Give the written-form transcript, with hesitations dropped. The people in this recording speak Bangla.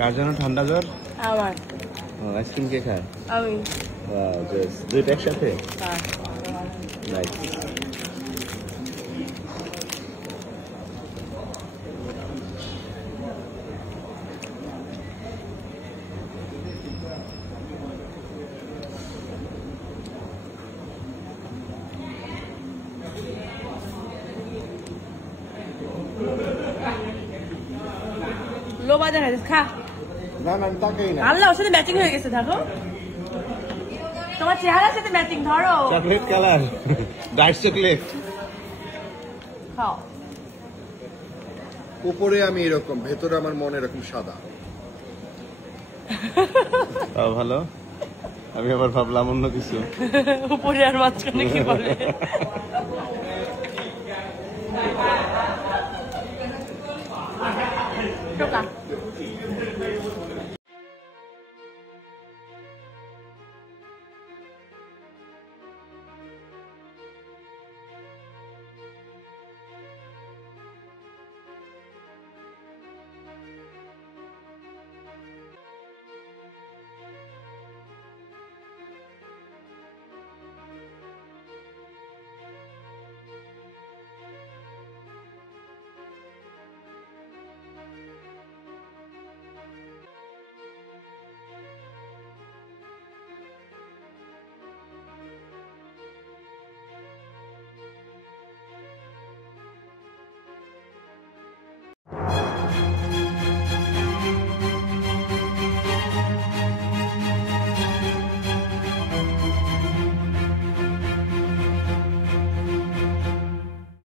কার জন্য ঠান্ডা জ্বর? আমার। আইসক্রিম কে খায়? আমি। দুইটা একসাথে? নাইস। লোবা দেখা যাচ্ছে, খা। না না, আমি তাকাই না। আল্লাহ, ওর সাথে ম্যাচিং হয়ে গেছে, দেখো তোমার চেহারার সাথে ম্যাচিং। ধরো চকলেট কালার, ডার্ক চকলেট। খাও। উপরে আমি এরকম, ভেতরে আমার মন এরকম সাদা। তাও ভালো। আমি আবার ভাবলাম অন্য কিছু। উপরে আর মাঝখানে কি বলে? টোকা।